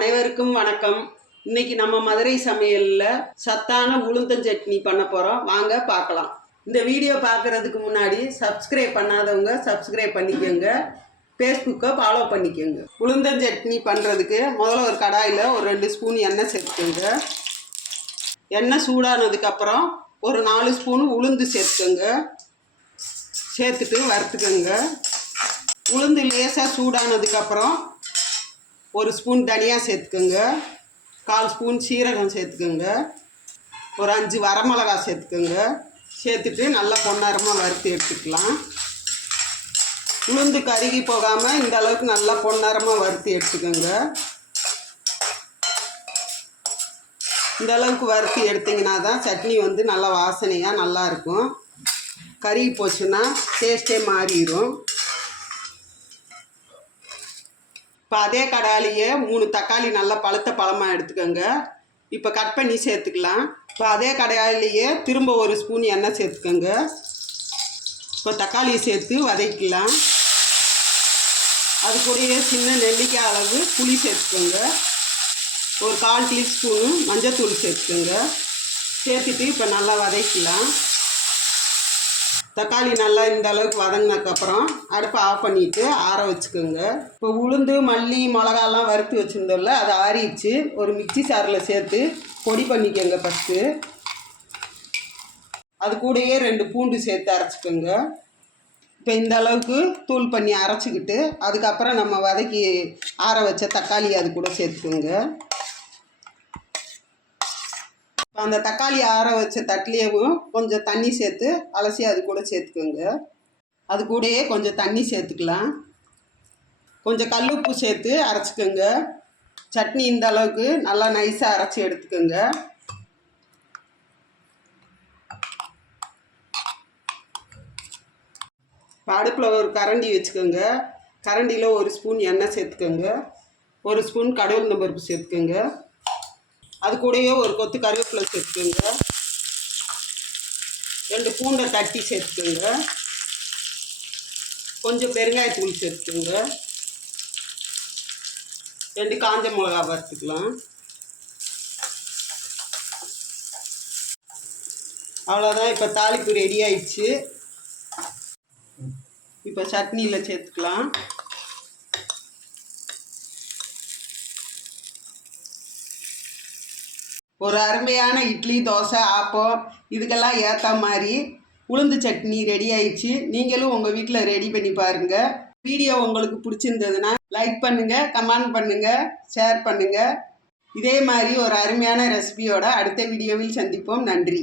அனைவருக்கும் வணக்கம். இன்னைக்கு நம்ம மதுரை சமையல்ல சத்தான உளுந்தன் சட்னி பண்ண போறோம். வாங்க பார்க்கலாம். இந்த வீடியோ பார்க்கறதுக்கு முன்னாடி சப்ஸ்கிரைப் பண்ணாதவங்க சப்ஸ்கிரைப் பண்ணிக்கோங்க. ஃபேஸ்புக்கை ஃபாலோ பண்ணிக்கோங்க. உளுந்தன் சட்னி பண்ணுறதுக்கு முதல்ல ஒரு கடாயில் ஒரு ரெண்டு ஸ்பூன் எண்ணெய் சேர்த்துக்கோங்க. எண்ணெய் சூடானதுக்கப்புறம் ஒரு நாலு ஸ்பூன் உளுந்து சேர்த்துக்கோங்க. சேர்த்துட்டு வறுத்துக்கோங்க. உளுந்து லேசாக சூடானதுக்கப்புறம் ஒரு ஸ்பூன் தனியா சேர்த்துக்கோங்க. கால் ஸ்பூன் சீரகம் சேர்த்துக்கோங்க. ஒரு அஞ்சு வரமிளகா சேர்த்துக்கோங்க. சேர்த்துட்டு நல்லா பொன்னரமாக வறுத்து எடுத்துக்கலாம். உளுந்து கருகி போகாமல் இந்த அளவுக்கு நல்லா பொன்னரமாக வறுத்து எடுத்துக்கோங்க. இந்த அளவுக்கு வறுத்து எடுத்திங்கன்னா தான் சட்னி வந்து நல்லா வாசனையாக நல்லா இருக்கும். கருகி போச்சுன்னா டேஸ்ட்டே மாறிடும் இப்போ அதே கடாலியே மூணு தக்காளி நல்லா பழுத்த பழமாக எடுத்துக்கோங்க. இப்போ கட் பண்ணி சேர்த்துக்கலாம். இப்போ அதே கடாயிலேயே திரும்ப ஒரு ஸ்பூன் எண்ணெய் சேர்த்துக்கோங்க. இப்போ தக்காளியை சேர்த்து வதக்கலாம் அது கூடயே சின்ன நெல்லிக்காய் அளவு புளி சேர்த்துக்கோங்க. ஒரு கால் டீஸ்பூனு மஞ்சத்தூள் சேர்த்துக்கோங்க. சேர்த்துட்டு இப்போ நல்லா வதக்கலாம் தக்காளி நல்லா இந்த அளவுக்கு வதங்கினதுக்கப்புறம் அடுப்பை ஆஃப் பண்ணிவிட்டு ஆற வச்சுக்கோங்க. இப்போ உளுந்து மல்லி மிளகாலாம் வறுத்து வச்சுருந்தோம்ல அதை ஆறிடுச்சு. ஒரு மிக்சி சாரில் சேர்த்து பொடி பண்ணிக்கோங்க ஃபஸ்ட்டு அது கூடயே ரெண்டு பூண்டு சேர்த்து அரைச்சிக்கோங்க. இப்போ இந்த அளவுக்கு தூள் பண்ணி அரைச்சிக்கிட்டு அதுக்கப்புறம் நம்ம வதக்கி ஆற வச்ச தக்காளி அது கூட சேர்த்துக்கோங்க. அந்த தக்காளி ஆற வச்ச தட்லேயும் கொஞ்சம் தண்ணி சேர்த்து அலசி அது கூட சேர்த்துக்கோங்க. அது கூடயே கொஞ்சம் தண்ணி சேர்த்துக்கலாம். கொஞ்சம் கல்லுப்பு சேர்த்து அரைச்சிக்கோங்க. சட்னி இந்த அளவுக்கு நல்லா நைஸாக அரைச்சி எடுத்துக்கோங்க. அடுப்பில் ஒரு கரண்டி வச்சுக்கோங்க. கரண்டியில் ஒரு ஸ்பூன் எண்ணெய் சேர்த்துக்கோங்க. ஒரு ஸ்பூன் கடவுள் பருப்பு சேர்த்துக்கோங்க. அது கூடயே ஒரு கொத்து கருவேப்பிலை சேர்த்துக்கோங்க. ரெண்டு பூண்டை தட்டி சேர்த்துக்கோங்க. கொஞ்சம் பெருங்காயத்தூள் சேர்த்துக்கோங்க. ரெண்டு காஞ்ச மிளகா வறுத்துக்கலாம். அவ்வளோதான் இப்போ தாளிப்பு ரெடி ஆயிடுச்சு. இப்போ சட்னியில் சேர்த்துக்கலாம். ஒரு அருமையான இட்லி தோசை ஆப்பம் இதுக்கெல்லாம் ஏற்ற மாதிரி உளுந்து சட்னி ரெடி ஆயிடுச்சு. நீங்களும் உங்கள் வீட்டில் ரெடி பண்ணி பாருங்கள் வீடியோ உங்களுக்கு பிடிச்சிருந்ததுன்னா லைக் பண்ணுங்கள் கமெண்ட் பண்ணுங்கள் ஷேர் பண்ணுங்கள் இதே மாதிரி ஒரு அருமையான ரெசிபியோட அடுத்த வீடியோவில் சந்திப்போம். நன்றி.